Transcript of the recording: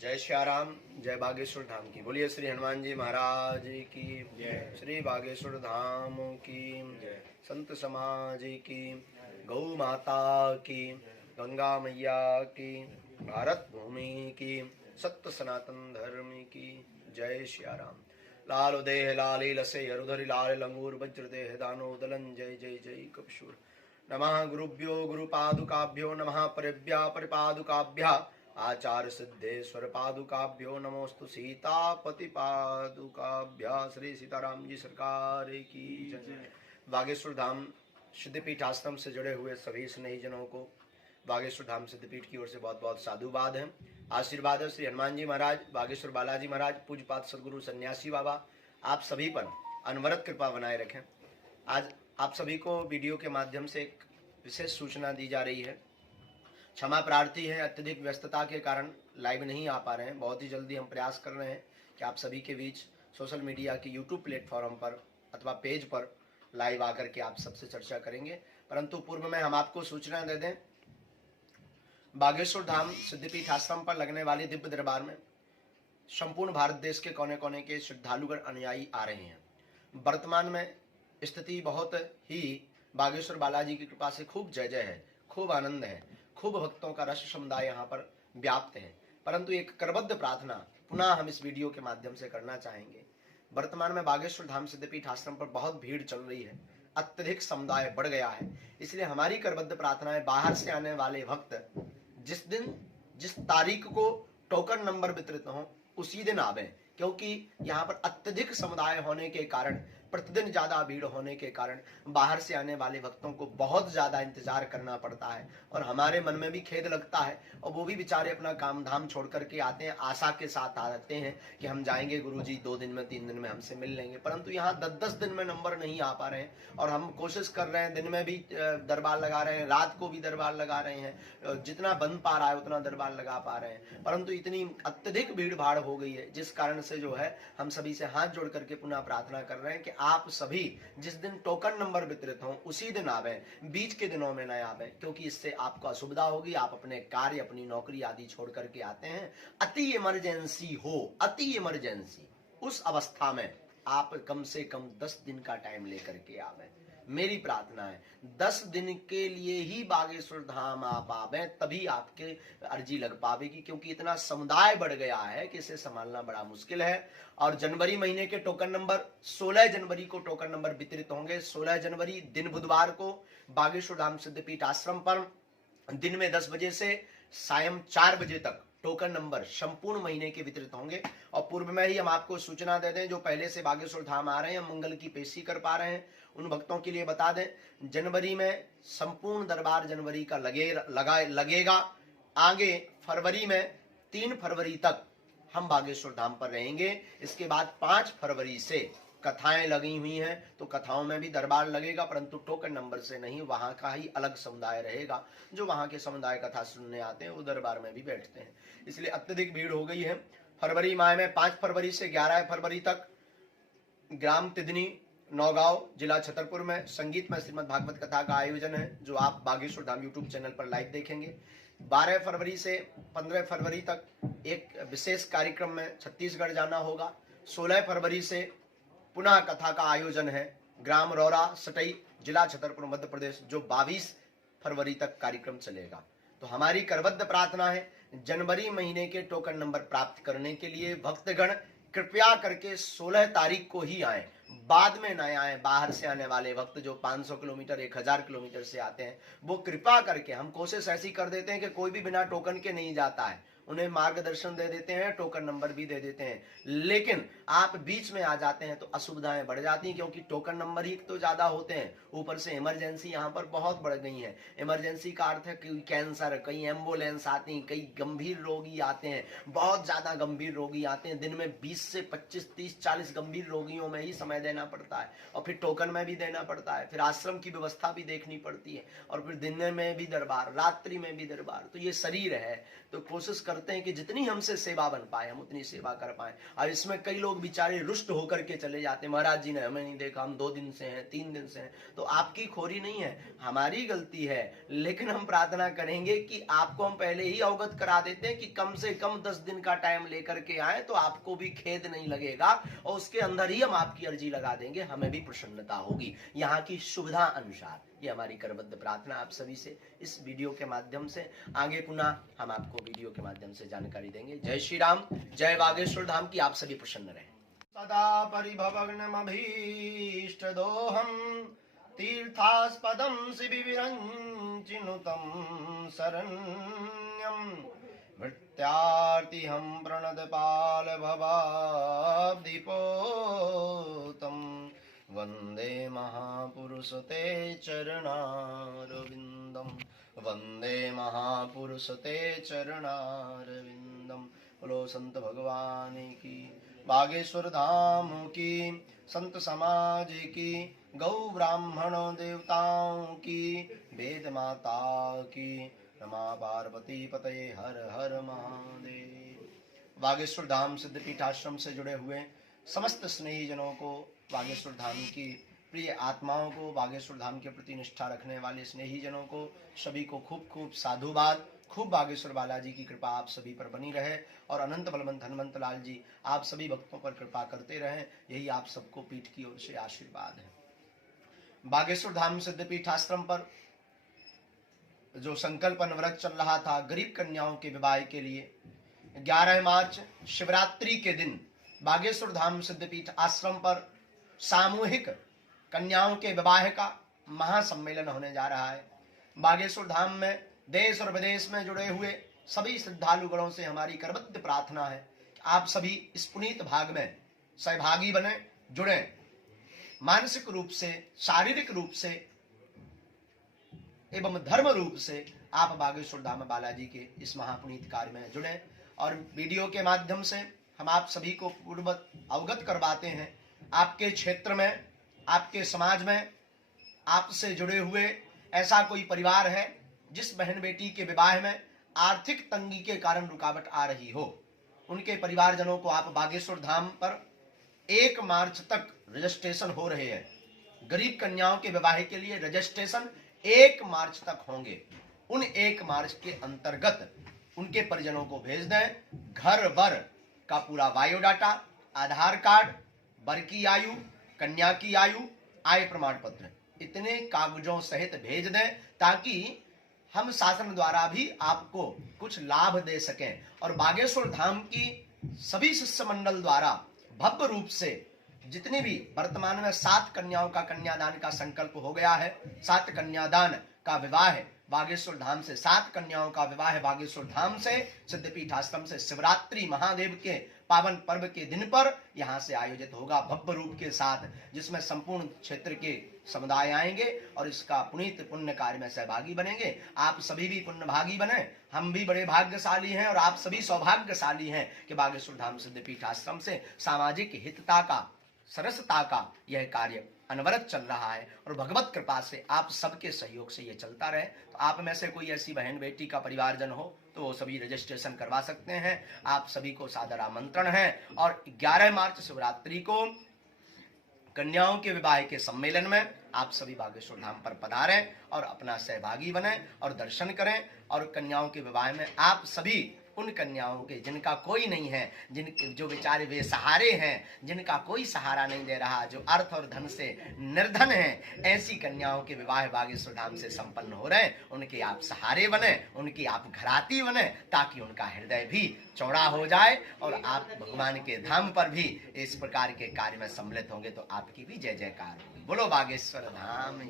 जय श्याराम, जय बागेश्वर धाम की। बोलिए श्री हनुमान जी महाराज की जय, श्री बागेश्वर धाम की जय, संत समाज की, गौ माता की, गंगा मैया की, भारत भूमि की, सत्य सनातन धर्म की जय श्याराम। लाल देह लाली लसे हरुधरि लाल लंगूर वज्र देह दानो दलन जय जय जय कपशूर। नमः गुरुभ्यो गुरुपादुकाभ्यो नमः परिभ्या परिपादुकाभ्या आचार्य सिद्धेश्वर पादुकाभ्यो नमोस्तु सीतापति पादुकाभ्या। श्री सीताराम जी सरकार की जय। बागेश्वर धाम सिद्धपीठ आश्रम से जुड़े हुए सभी स्नेही जनों को बागेश्वर धाम सिद्धपीठ की ओर से बहुत बहुत साधुवाद है, आशीर्वाद है। श्री हनुमान जी महाराज, बागेश्वर बालाजी महाराज, पूज्यपाद सदगुरु सन्यासी बाबा आप सभी पर अनवरत कृपा बनाए रखें। आज आप सभी को वीडियो के माध्यम से एक विशेष सूचना दी जा रही है। क्षमा प्रार्थी है, अत्यधिक व्यस्तता के कारण लाइव नहीं आ पा रहे हैं। बहुत ही जल्दी हम प्रयास कर रहे हैं कि आप सभी के बीच सोशल मीडिया की यूट्यूब प्लेटफॉर्म पर अथवा पेज पर लाइव आकर के आप सबसे चर्चा करेंगे। परंतु पूर्व में हम आपको सूचना दे दें, बागेश्वर धाम सिद्धपीठ आश्रम पर लगने वाली दिव्य दरबार में संपूर्ण भारत देश के कोने कोने के श्रद्धालुगण अनुयायी आ रहे हैं। वर्तमान में स्थिति बहुत ही बागेश्वर बालाजी की कृपा से खूब जय जय है, खूब आनंद है, खूब भक्तों का रस समुदाय यहाँ पर व्याप्त है। परंतु एक करबद्ध प्रार्थना पुनः हम इस वीडियो के माध्यम से करना चाहेंगे। वर्तमान में बागेश्वर धाम सिद्धपीठ आश्रम पर बहुत भीड़ चल रही है, अत्यधिक समुदाय बढ़ गया है। इसलिए हमारी करबद्ध प्रार्थना है, बाहर से आने वाले भक्त जिस दिन जिस तारीख को टोकन नंबर वितरित हो उसी दिन आवे, क्योंकि यहाँ पर अत्यधिक समुदाय होने के कारण, प्रतिदिन ज्यादा भीड़ होने के कारण बाहर से आने वाले भक्तों को बहुत ज्यादा इंतजार करना पड़ता है और हमारे मन में भी खेद लगता है। और वो भी बेचारे अपना काम धाम छोड़ करके आते हैं, आशा के साथ आते हैं कि हम जाएंगे गुरुजी 2 दिन में 3 दिन में हमसे मिल लेंगे। परंतु यहाँ 10-10 दिन में नंबर नहीं आ पा रहे हैं और हम कोशिश कर रहे हैं, दिन में भी दरबार लगा रहे हैं, रात को भी दरबार लगा रहे हैं, जितना बन पा रहा है उतना दरबार लगा पा रहे हैं। परंतु इतनी अत्यधिक भीड़ भाड़ हो गई है, जिस कारण से जो है हम सभी से हाथ जोड़ करके पुनः प्रार्थना कर रहे हैं कि आप सभी जिस दिन टोकन नंबर वितरित हो उसी दिन आवे, बीच के दिनों में न आवे, क्योंकि इससे आपको असुविधा होगी। आप अपने कार्य, अपनी नौकरी आदि छोड़ करके आते हैं, अति इमरजेंसी हो, अति इमरजेंसी, उस अवस्था में आप कम से कम 10 दिन का टाइम लेकर के आवे। मेरी प्रार्थना है 10 दिन के लिए ही बागेश्वर धाम आप आवे, तभी आपके अर्जी लग पावेगी, क्योंकि इतना समुदाय बढ़ गया है कि इसे संभालना बड़ा मुश्किल है। और जनवरी महीने के टोकन नंबर 16 जनवरी को टोकन नंबर वितरित होंगे। 16 जनवरी दिन बुधवार को बागेश्वर धाम सिद्धपीठ आश्रम पर दिन में 10 बजे से सायं 4 बजे तक टोकन नंबर संपूर्ण महीने के वितरित होंगे। और पूर्व में ही हम आपको सूचना दे दें, जो पहले से बागेश्वर धाम आ रहे हैं, मंगल की पेशी कर पा रहे हैं, उन भक्तों के लिए बता दें, जनवरी में संपूर्ण दरबार जनवरी का लगेगा। आगे फरवरी में 3 फरवरी तक हम बागेश्वर धाम पर रहेंगे। इसके बाद 5 फरवरी से कथाएं लगी हुई हैं, तो कथाओं में भी दरबार लगेगा, परंतु टोकन नंबर से नहीं, वहां का ही अलग समुदाय रहेगा। जो वहां के समुदाय कथा सुनने आते हैं वो दरबार में भी बैठते हैं। इसलिए अत्यधिक भीड़ हो गई है। फरवरी माह में 5 फरवरी से 11 फरवरी तक ग्राम तिदनी, नौगांव, जिला छतरपुर में संगीतमय श्रीमद् भागवत कथा का आयोजन है, जो आप बागेश्वर धाम यूट्यूब चैनल पर लाइव देखेंगे। 12 फरवरी से 15 फरवरी तक एक विशेष कार्यक्रम में छत्तीसगढ़ जाना होगा। 16 फरवरी से पुनः कथा का आयोजन है, ग्राम रौरा सटई, जिला छतरपुर, मध्य प्रदेश, जो 22 फरवरी तक कार्यक्रम चलेगा। तो हमारी करबद्ध प्रार्थना है, जनवरी महीने के टोकन नंबर प्राप्त करने के लिए भक्तगण कृपया करके 16 तारीख को ही आए, बाद में न आए। बाहर से आने वाले भक्त जो 500 किलोमीटर 1000 किलोमीटर से आते हैं, वो कृपा करके, हम कोशिश ऐसी कर देते हैं कि कोई भी बिना टोकन के नहीं जाता है, उन्हें मार्गदर्शन दे देते हैं, टोकन नंबर भी दे देते हैं, लेकिन आप बीच में आ जाते हैं तो असुविधाएं बढ़ जाती हैं, क्योंकि टोकन नंबर ही तो ज्यादा होते हैं, ऊपर से इमरजेंसी यहाँ पर बहुत बढ़ गई है। इमरजेंसी का अर्थ है कि कैंसर, कई एम्बुलेंस आती, कई गंभीर रोगी आते हैं, बहुत ज्यादा गंभीर रोगी आते हैं। दिन में 20 से 25, 30, 40 गंभीर रोगियों में ही समय देना पड़ता है, और फिर टोकन में भी देना पड़ता है, फिर आश्रम की व्यवस्था भी देखनी पड़ती है, और फिर दिन में भी दरबार, रात्रि में भी दरबार। तो ये शरीर है, तो कोशिश करते हैं कि जितनी हमसे सेवा बन पाए हम उतनी सेवा कर पाए। अब इसमें कई लोग बेचारे रुष्ट होकर के चले जाते, महाराज जी ने हमें नहीं देखा, हम 2 दिन से हैं, 3 दिन से हैं। तो आपकी खोरी नहीं है, हमारी गलती है, लेकिन हम प्रार्थना करेंगे कि आपको हम पहले ही अवगत करा देते हैं कि कम से कम 10 दिन का टाइम लेकर के आए, तो आपको भी खेद नहीं लगेगा और उसके अंदर ही हम आपकी अर्जी लगा देंगे, हमें भी प्रसन्नता होगी यहाँ की सुविधा अनुसार। ये हमारी करबद्ध प्रार्थना आप सभी से इस वीडियो के माध्यम से। आगे पुनः हम आपको वीडियो के माध्यम से जानकारी देंगे। जय श्री राम, जय बागेश्वर धाम की। आप सभी प्रसन्न रहें। सदा परिभवग्नमभीष्ट दोहम तीर्थास्पदं शिबिविरञ्चिनुतं शरण्यं भृत्यार्तिहं प्रणतपाल भवाब्धिपोतं वंदे महापुरुष ते चरणारविंदम, वंदे महापुरुष ते चरणारविंदम। बोलो संत भगवान की, बागेश्वर धाम की, संत समाज की, गौ ब्राह्मण देवताओं की, वेद माता की, रमा पार्वती पतये हर हर महादेव। बागेश्वर धाम सिद्धपीठ आश्रम से जुड़े हुए समस्त स्नेही जनों को, बागेश्वर धाम की प्रिय आत्माओं को, बागेश्वर धाम के प्रति निष्ठा रखने वाले स्नेही जनों को, सभी को खूब खूब साधुवाद। खूब बागेश्वर बालाजी की कृपा आप सभी पर बनी रहे और अनंत बलवंत हनुमंत लाल जी आप सभी भक्तों पर कृपा करते रहें, यही आप सबको पीठ की ओर से आशीर्वाद है। बागेश्वर धाम सिद्धपीठ आश्रम पर जो संकल्पन व्रत चल रहा था गरीब कन्याओं के विवाह के लिए, 11 मार्च शिवरात्रि के दिन बागेश्वर धाम सिद्धपीठ आश्रम पर सामूहिक कन्याओं के विवाह का महासम्मेलन होने जा रहा है। बागेश्वर धाम में देश और विदेश में जुड़े हुए सभी श्रद्धालुगणों से हमारी करबद्ध प्रार्थना है कि आप सभी इस पुनीत भाग में सहभागी बने, जुड़े, मानसिक रूप से, शारीरिक रूप से एवं धर्म रूप से आप बागेश्वर धाम बालाजी के इस महापुनीत कार्य में जुड़े। और वीडियो के माध्यम से हम आप सभी को पूर्ववत अवगत करवाते हैं, आपके क्षेत्र में, आपके समाज में आपसे जुड़े हुए ऐसा कोई परिवार है जिस बहन बेटी के विवाह में आर्थिक तंगी के कारण रुकावट आ रही हो, उनके परिवारजनों को आप बागेश्वर धाम पर 1 मार्च तक रजिस्ट्रेशन हो रहे हैं। गरीब कन्याओं के विवाह के लिए रजिस्ट्रेशन 1 मार्च तक होंगे। उन 1 मार्च के अंतर्गत उनके परिजनों को भेज दें। घर वर का पूरा बायोडाटा, आधार कार्ड, वर की आयु, कन्या की आयु, आय प्रमाण पत्र, इतने कागजों सहित भेज दें ताकि हम शासन द्वारा भी आपको कुछ लाभ दे सकें। और बागेश्वर धाम की सभी शिष्य मंडल द्वारा भव्य रूप से जितनी भी वर्तमान में 7 कन्याओं का कन्यादान का संकल्प हो गया है, 7 कन्यादान का विवाह है बागेश्वर धाम से, 7 कन्याओं का विवाह है बागेश्वर धाम से सिद्धपीठ आश्रम से शिवरात्रि महादेव के पावन पर्व के दिन पर यहाँ से आयोजित होगा भव्य रूप के साथ, जिसमें संपूर्ण क्षेत्र के समुदाय आएंगे और इसका पुनीत पुण्य कार्य में सहभागी बनेंगे। आप सभी भी पुण्यभागी बने, हम भी बड़े भाग्यशाली हैं और आप सभी सौभाग्यशाली हैं कि बागेश्वर धाम सिद्धपीठ आश्रम से सामाजिक हितता का, सरसता का यह कार्य अनवरत चल रहा है और भगवत कृपा से आप सबके सहयोग से ये चलता रहे। तो आप में से कोई ऐसी बहन बेटी का परिवारजन हो तो वो सभी रजिस्ट्रेशन करवा सकते हैं। आप सभी को सादर आमंत्रण है और 11 मार्च शिवरात्रि को कन्याओं के विवाह के सम्मेलन में आप सभी बागेश्वर धाम पर पधारें और अपना सहभागी बने और दर्शन करें। और कन्याओं के विवाह में आप सभी उन कन्याओं के जिनका कोई नहीं है, जो बेचारे बेसहारे हैं, जिनका कोई सहारा नहीं दे रहा, जो अर्थ और धन से निर्धन हैं, ऐसी कन्याओं के विवाह बागेश्वर धाम से संपन्न हो रहे हैं। उनके आप सहारे बने, उनकी आप घराती बने, ताकि उनका हृदय भी चौड़ा हो जाए और आप भगवान के धाम पर भी इस प्रकार के कार्य में सम्मिलित होंगे तो आपकी भी जय जयकार होगी। बोलो बागेश्वर धाम।